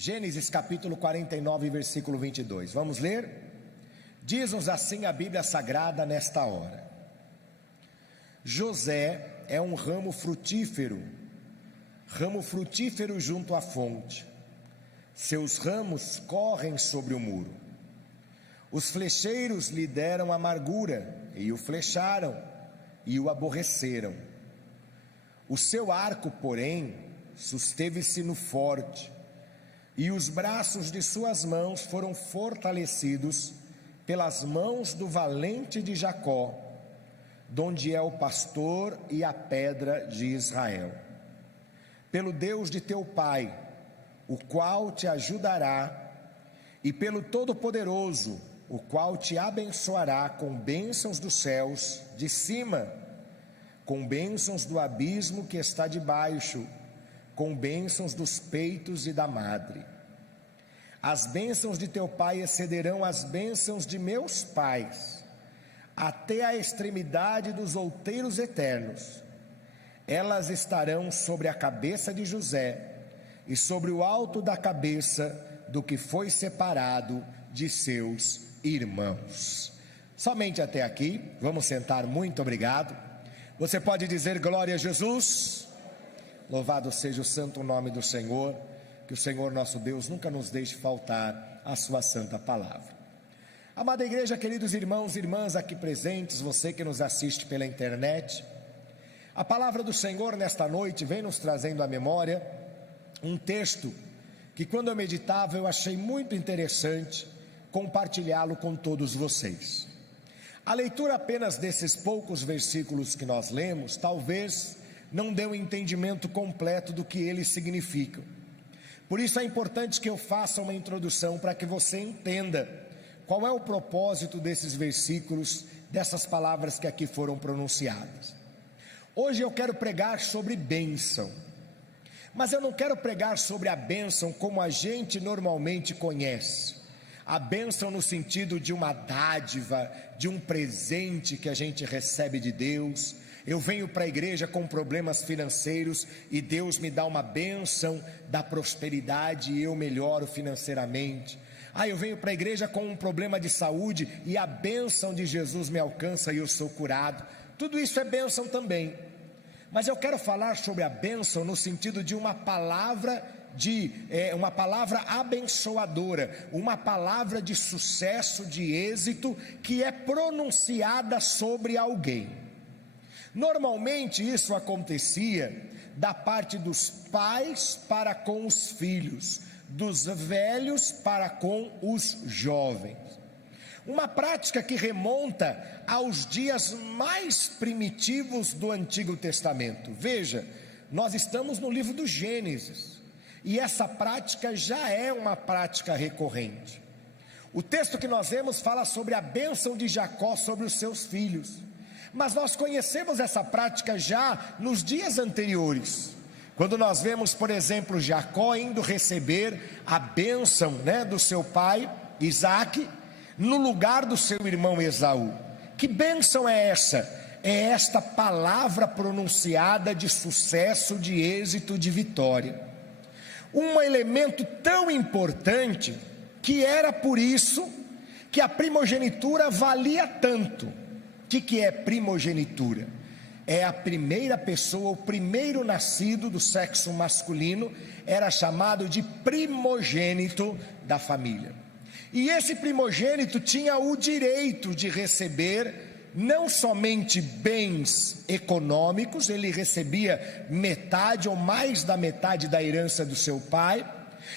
Gênesis capítulo 49, versículo 22. Vamos ler? Diz-nos assim a Bíblia Sagrada nesta hora: José é um ramo frutífero junto à fonte. Seus ramos correm sobre o muro. Os flecheiros lhe deram amargura, e o flecharam, e o aborreceram. O seu arco, porém, susteve-se no forte, e os braços de suas mãos foram fortalecidos pelas mãos do valente de Jacó, donde é o pastor e a pedra de Israel. Pelo Deus de teu pai, o qual te ajudará, e pelo Todo-Poderoso, o qual te abençoará com bênçãos dos céus de cima, com bênçãos do abismo que está debaixo, com bênçãos dos peitos e da madre. As bênçãos de teu pai excederão as bênçãos de meus pais, até a extremidade dos outeiros eternos. Elas estarão sobre a cabeça de José, e sobre o alto da cabeça do que foi separado de seus irmãos. Somente até aqui. Vamos sentar. Muito obrigado. Você pode dizer glória a Jesus. Louvado seja o santo nome do Senhor. Que o Senhor nosso Deus nunca nos deixe faltar a sua santa palavra. Amada igreja, queridos irmãos e irmãs aqui presentes, você que nos assiste pela internet, a palavra do Senhor nesta noite vem nos trazendo à memória um texto que, quando eu meditava, eu achei muito interessante compartilhá-lo com todos vocês. A leitura apenas desses poucos versículos que nós lemos talvez não dê um entendimento completo do que eles significam. Por isso é importante que eu faça uma introdução para que você entenda qual é o propósito desses versículos, dessas palavras que aqui foram pronunciadas. Hoje eu quero pregar sobre bênção, mas eu não quero pregar sobre a bênção como a gente normalmente conhece. A bênção no sentido de uma dádiva, de um presente que a gente recebe de Deus. Eu venho para a igreja com problemas financeiros e Deus me dá uma bênção da prosperidade e eu melhoro financeiramente. Eu venho para a igreja com um problema de saúde e a bênção de Jesus me alcança e eu sou curado. Tudo isso é bênção também. Mas eu quero falar sobre a bênção no sentido de uma palavra uma palavra abençoadora, uma palavra de sucesso, de êxito, que é pronunciada sobre alguém. Normalmente isso acontecia da parte dos pais para com os filhos, dos velhos para com os jovens. Uma prática que remonta aos dias mais primitivos do Antigo Testamento. Veja, nós estamos no livro do Gênesis, e essa prática já é uma prática recorrente. O texto que nós vemos fala sobre a bênção de Jacó sobre os seus filhos, mas nós conhecemos essa prática já nos dias anteriores, quando nós vemos, por exemplo, Jacó indo receber a bênção do seu pai Isaque, no lugar do seu irmão Esaú. Que bênção é essa? É esta palavra pronunciada de sucesso, de êxito, de vitória. Um elemento tão importante que era por isso que a primogenitura valia tanto. O que é primogenitura? É a primeira pessoa, o primeiro nascido do sexo masculino, era chamado de primogênito da família. E esse primogênito tinha o direito de receber não somente bens econômicos, ele recebia metade ou mais da metade da herança do seu pai,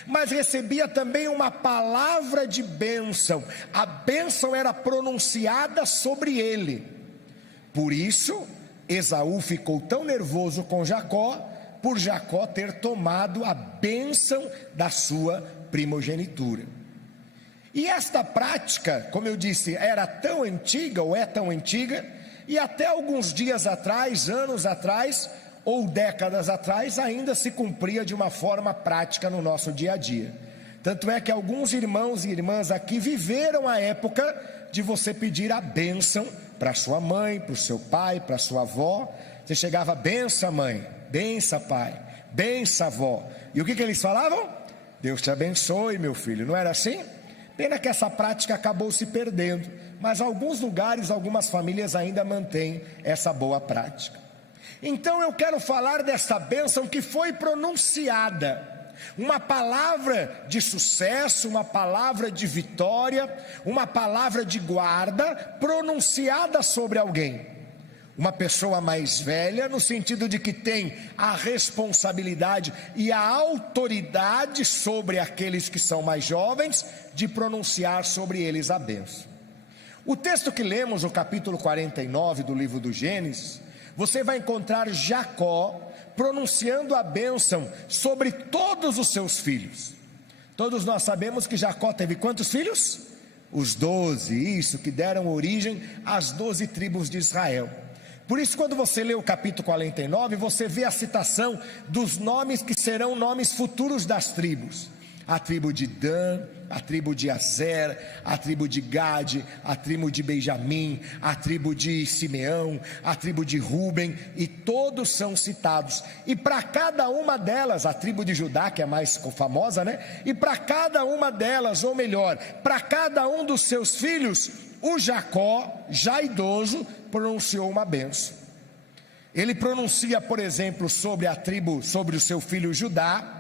mas recebia também uma palavra de bênção. A bênção era pronunciada sobre ele. Por isso, Esaú ficou tão nervoso com Jacó, por Jacó ter tomado a bênção da sua primogenitura. E esta prática, como eu disse, era tão antiga, ou é tão antiga, e até alguns dias atrás, anos atrás, ou décadas atrás, ainda se cumpria de uma forma prática no nosso dia a dia. Tanto é que alguns irmãos e irmãs aqui viveram a época de você pedir a bênção para sua mãe, para o seu pai, para sua avó. Você chegava, bença mãe, bença pai, bença avó. E o que eles falavam? Deus te abençoe, meu filho. Não era assim? Pena que essa prática acabou se perdendo, mas alguns lugares, algumas famílias ainda mantêm essa boa prática. Então eu quero falar dessa bênção que foi pronunciada, uma palavra de sucesso, uma palavra de vitória, uma palavra de guarda pronunciada sobre alguém. Uma pessoa mais velha, no sentido de que tem a responsabilidade e a autoridade sobre aqueles que são mais jovens, de pronunciar sobre eles a bênção. O texto que lemos, o capítulo 49 do livro do Gênesis, você vai encontrar Jacó pronunciando a bênção sobre todos os seus filhos. Todos nós sabemos que Jacó teve quantos filhos? Os 12, isso, que deram origem às 12 tribos de Israel. Por isso, quando você lê o capítulo 49, você vê a citação dos nomes que serão nomes futuros das tribos. A tribo de Dan, a tribo de Azer, a tribo de Gade, a tribo de Benjamim, a tribo de Simeão, a tribo de Ruben, e todos são citados. E para cada uma delas, a tribo de Judá, que é a mais famosa, né? E para cada uma delas, ou melhor, para cada um dos seus filhos, o Jacó, já idoso, pronunciou uma bênção. Ele pronuncia, por exemplo, sobre a tribo, sobre o seu filho Judá,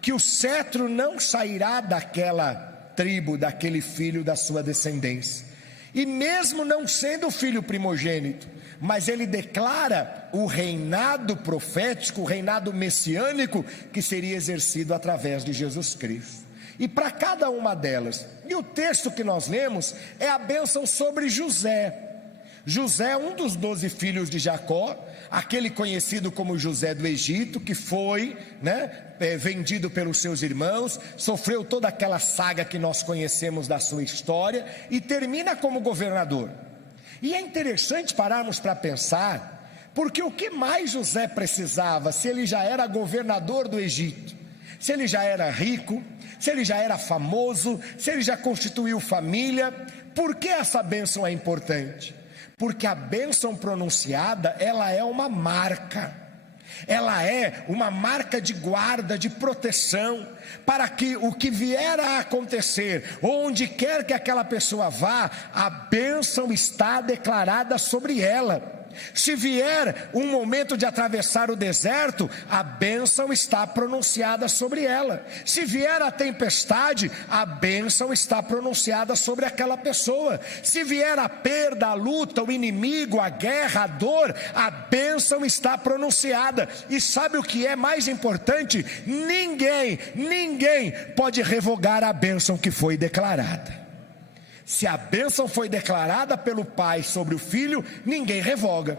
que o cetro não sairá daquela tribo, daquele filho da sua descendência. E mesmo não sendo o filho primogênito, mas ele declara o reinado profético, o reinado messiânico, que seria exercido através de Jesus Cristo. E para cada uma delas, e o texto que nós lemos é a bênção sobre José. José, um dos 12 filhos de Jacó, aquele conhecido como José do Egito, que foi, vendido pelos seus irmãos, sofreu toda aquela saga que nós conhecemos da sua história, e termina como governador. E é interessante pararmos para pensar, porque o que mais José precisava, se ele já era governador do Egito, se ele já era rico, se ele já era famoso, se ele já constituiu família? Por que essa bênção é importante? Porque a bênção pronunciada, ela é uma marca, ela é uma marca de guarda, de proteção, para que o que vier a acontecer, onde quer que aquela pessoa vá, a bênção está declarada sobre ela. Se vier um momento de atravessar o deserto, a bênção está pronunciada sobre ela. Se vier a tempestade, a bênção está pronunciada sobre aquela pessoa. Se vier a perda, a luta, o inimigo, a guerra, a dor, a bênção está pronunciada. E sabe o que é mais importante? Ninguém pode revogar a bênção que foi declarada. Se a bênção foi declarada pelo pai sobre o filho, ninguém revoga.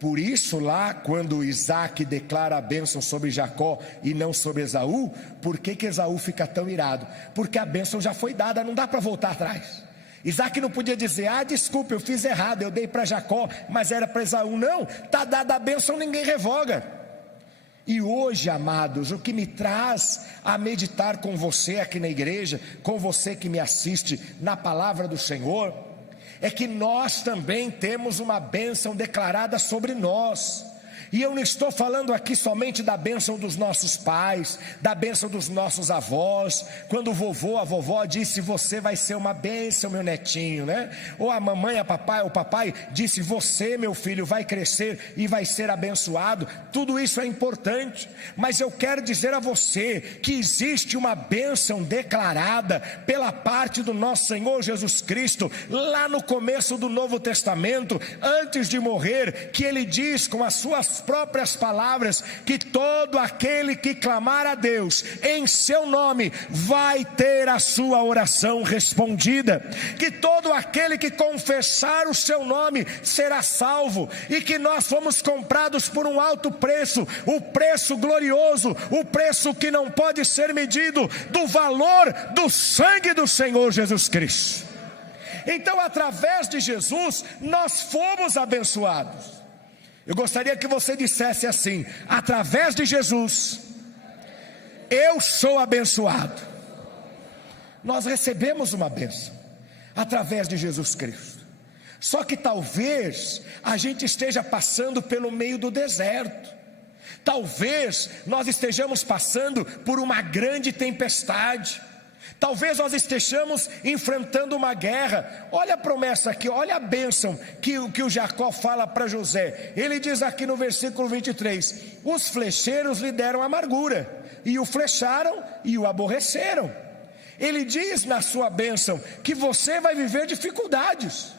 Por isso lá, quando Isaac declara a bênção sobre Jacó e não sobre Esaú, por que Esaú fica tão irado? Porque a bênção já foi dada, não dá para voltar atrás. Isaac não podia dizer, desculpa, eu fiz errado, eu dei para Jacó, mas era para Esaú. Não, está dada a bênção, ninguém revoga. E hoje, amados, o que me traz a meditar com você aqui na igreja, com você que me assiste na palavra do Senhor, é que nós também temos uma bênção declarada sobre nós. E eu não estou falando aqui somente da bênção dos nossos pais, da bênção dos nossos avós, quando o vovô, a vovó disse, você vai ser uma bênção, meu netinho, ou a mamãe, o papai disse, você, meu filho, vai crescer e vai ser abençoado. Tudo isso é importante, mas eu quero dizer a você, que existe uma bênção declarada pela parte do nosso Senhor Jesus Cristo, lá no começo do Novo Testamento, antes de morrer, que ele diz com as suas próprias palavras, que todo aquele que clamar a Deus em seu nome, vai ter a sua oração respondida, que todo aquele que confessar o seu nome, será salvo, e que nós fomos comprados por um alto preço, o preço glorioso, o preço que não pode ser medido, do valor do sangue do Senhor Jesus Cristo. Então, através de Jesus, nós fomos abençoados. Eu gostaria que você dissesse assim, através de Jesus, eu sou abençoado. Nós recebemos uma bênção, através de Jesus Cristo. Só que talvez, a gente esteja passando pelo meio do deserto. Talvez nós estejamos passando por uma grande tempestade. Talvez nós estejamos enfrentando uma guerra. Olha a promessa aqui, olha a bênção que o Jacó fala para José. Ele diz aqui no versículo 23: os flecheiros lhe deram amargura, e o flecharam e o aborreceram. Ele diz na sua bênção que você vai viver dificuldades,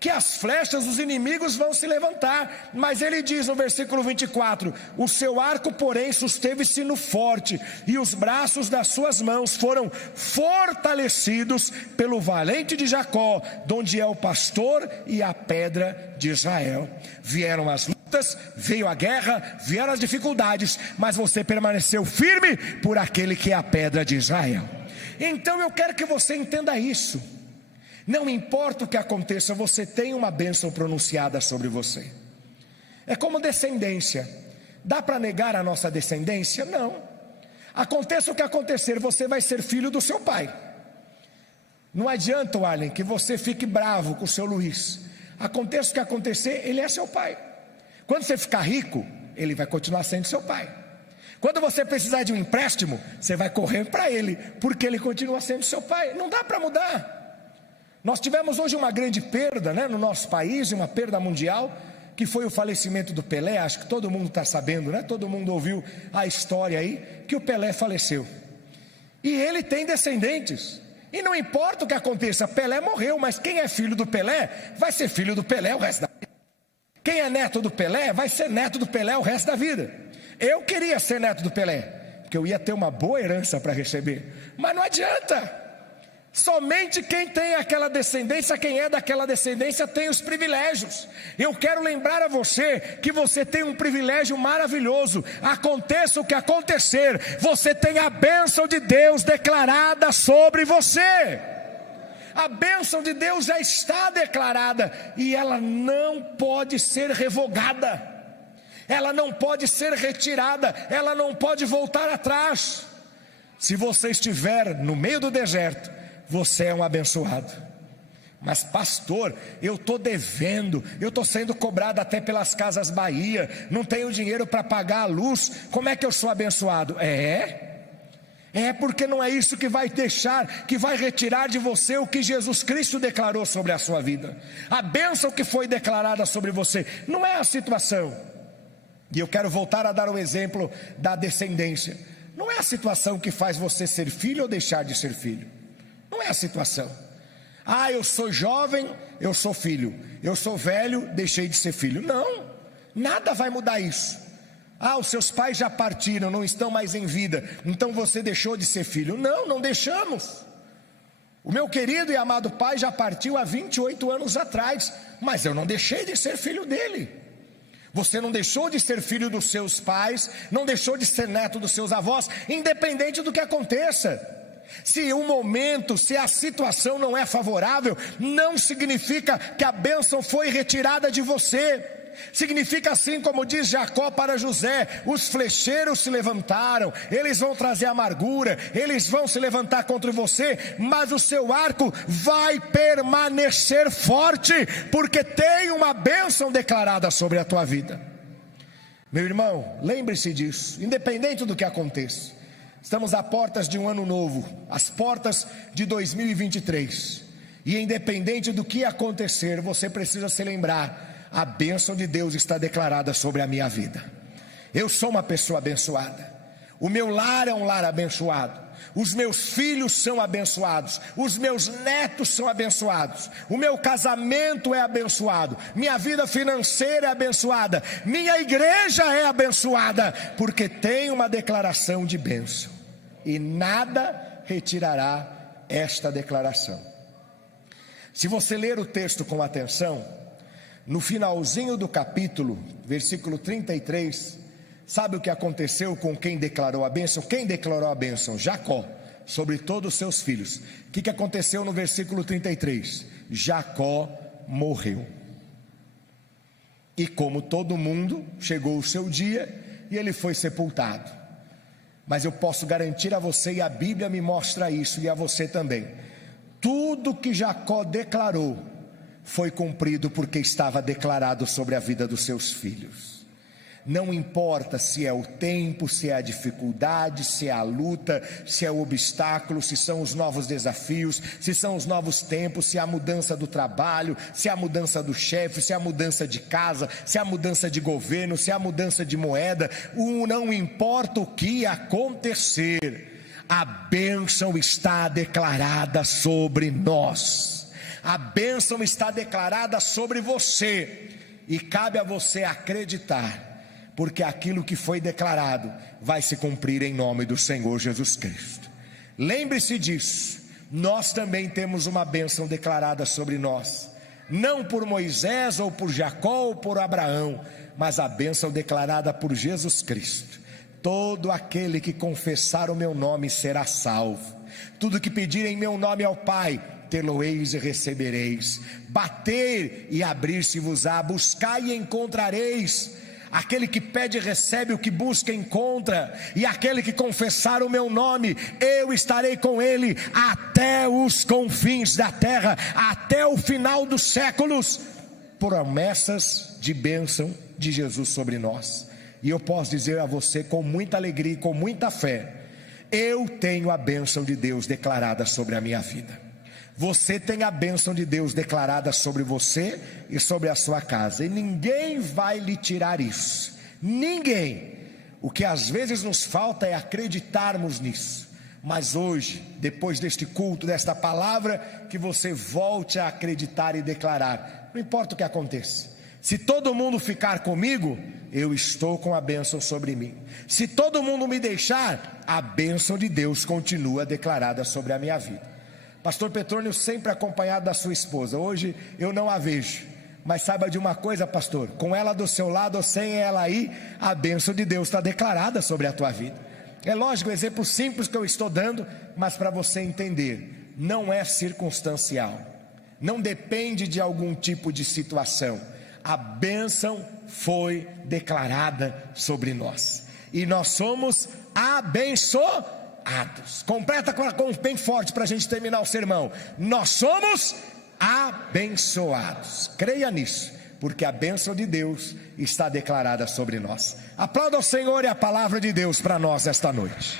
que as flechas dos inimigos vão se levantar, mas ele diz no versículo 24: o seu arco, porém, susteve-se no forte, e os braços das suas mãos foram fortalecidos pelo valente de Jacó, donde é o pastor e a pedra de Israel. Vieram as lutas, veio a guerra, vieram as dificuldades, mas você permaneceu firme por aquele que é a pedra de Israel. Então eu quero que você entenda isso. Não importa o que aconteça, você tem uma bênção pronunciada sobre você. É como descendência. Dá para negar a nossa descendência? Não. Aconteça o que acontecer, você vai ser filho do seu pai. Não adianta, Arlen, que você fique bravo com o seu Luiz. Aconteça o que acontecer, ele é seu pai. Quando você ficar rico, ele vai continuar sendo seu pai. Quando você precisar de um empréstimo, você vai correr para ele, porque ele continua sendo seu pai. Não dá para mudar. Nós tivemos hoje uma grande perda, no nosso país, uma perda mundial, que foi o falecimento do Pelé. Acho que todo mundo está sabendo, todo mundo ouviu a história aí, que o Pelé faleceu. E ele tem descendentes, e não importa o que aconteça, Pelé morreu, mas quem é filho do Pelé, vai ser filho do Pelé o resto da vida. Quem é neto do Pelé, vai ser neto do Pelé o resto da vida. Eu queria ser neto do Pelé, porque eu ia ter uma boa herança para receber, mas não adianta. Somente quem tem aquela descendência, quem é daquela descendência, tem os privilégios. Eu quero lembrar a você que você tem um privilégio maravilhoso. Aconteça o que acontecer, você tem a bênção de Deus declarada sobre você. A bênção de Deus já está declarada e ela não pode ser revogada. Ela não pode ser retirada, ela não pode voltar atrás. Se você estiver no meio do deserto, você é um abençoado. Mas pastor, eu estou devendo, eu estou sendo cobrado até pelas Casas Bahia, não tenho dinheiro para pagar a luz, como é que eu sou abençoado? Porque não é isso que vai deixar, que vai retirar de você o que Jesus Cristo declarou sobre a sua vida. A bênção que foi declarada sobre você, não é a situação. E eu quero voltar a dar o exemplo da descendência. Não é a situação que faz você ser filho ou deixar de ser filho. Não é a situação. Eu sou jovem, eu sou filho. Eu sou velho, deixei de ser filho. Não, nada vai mudar isso. Os seus pais já partiram, não estão mais em vida, então você deixou de ser filho. Não, não deixamos. O meu querido e amado pai já partiu há 28 anos atrás, mas eu não deixei de ser filho dele. Você não deixou de ser filho dos seus pais, não deixou de ser neto dos seus avós, independente do que aconteça. Se o momento, se a situação não é favorável, não significa que a bênção foi retirada de você. Significa assim como diz Jacó para José: os flecheiros se levantaram, eles vão trazer amargura, eles vão se levantar contra você, mas o seu arco vai permanecer forte, porque tem uma bênção declarada sobre a tua vida. Meu irmão, lembre-se disso, independente do que aconteça. Estamos à portas de um ano novo, às portas de 2023, e independente do que acontecer, você precisa se lembrar: a bênção de Deus está declarada sobre a minha vida. Eu sou uma pessoa abençoada. O meu lar é um lar abençoado. Os meus filhos são abençoados. Os meus netos são abençoados. O meu casamento é abençoado. Minha vida financeira é abençoada. Minha igreja é abençoada, porque tem uma declaração de bênção. E nada retirará esta declaração. Se você ler o texto com atenção, no finalzinho do capítulo, versículo 33, sabe o que aconteceu com quem declarou a bênção? Quem declarou a bênção? Jacó, sobre todos os seus filhos. O que aconteceu no versículo 33? Jacó morreu. E como todo mundo, chegou o seu dia e ele foi sepultado. Mas eu posso garantir a você, e a Bíblia me mostra isso, e a você também: tudo que Jacó declarou foi cumprido, porque estava declarado sobre a vida dos seus filhos. Não importa se é o tempo, se é a dificuldade, se é a luta, se é o obstáculo, se são os novos desafios, se são os novos tempos, se é a mudança do trabalho, se é a mudança do chefe, se é a mudança de casa, se é a mudança de governo, se é a mudança de moeda. Não importa o que acontecer, a bênção está declarada sobre nós. A bênção está declarada sobre você, e cabe a você acreditar, porque aquilo que foi declarado vai se cumprir em nome do Senhor Jesus Cristo. Lembre-se disso. Nós também temos uma bênção declarada sobre nós, não por Moisés ou por Jacó ou por Abraão, mas a bênção declarada por Jesus Cristo. Todo aquele que confessar o meu nome será salvo. Tudo que pedir em meu nome ao Pai, tê-lo-eis e recebereis. Bater e abrir-se-vos-á, buscar e encontrareis. Aquele que pede recebe, o que busca encontra, e aquele que confessar o meu nome, eu estarei com ele até os confins da terra, até o final dos séculos. Promessas de bênção de Jesus sobre nós. E eu posso dizer a você com muita alegria e com muita fé: eu tenho a bênção de Deus declarada sobre a minha vida. Você tem a bênção de Deus declarada sobre você e sobre a sua casa, e ninguém vai lhe tirar isso, ninguém. O que às vezes nos falta é acreditarmos nisso, mas hoje, depois deste culto, desta palavra, que você volte a acreditar e declarar, não importa o que aconteça. Se todo mundo ficar comigo, eu estou com a bênção sobre mim. Se todo mundo me deixar, a bênção de Deus continua declarada sobre a minha vida. Pastor Petrônio sempre acompanhado da sua esposa. Hoje eu não a vejo, mas saiba de uma coisa, pastor: com ela do seu lado ou sem ela aí, a bênção de Deus está declarada sobre a tua vida. É lógico, exemplo simples que eu estou dando, mas para você entender, não é circunstancial, não depende de algum tipo de situação. A bênção foi declarada sobre nós, e nós somos abençoados. Completa bem forte para a gente terminar o sermão: nós somos abençoados. Creia nisso, porque a bênção de Deus está declarada sobre nós. Aplauda ao Senhor e a palavra de Deus para nós esta noite.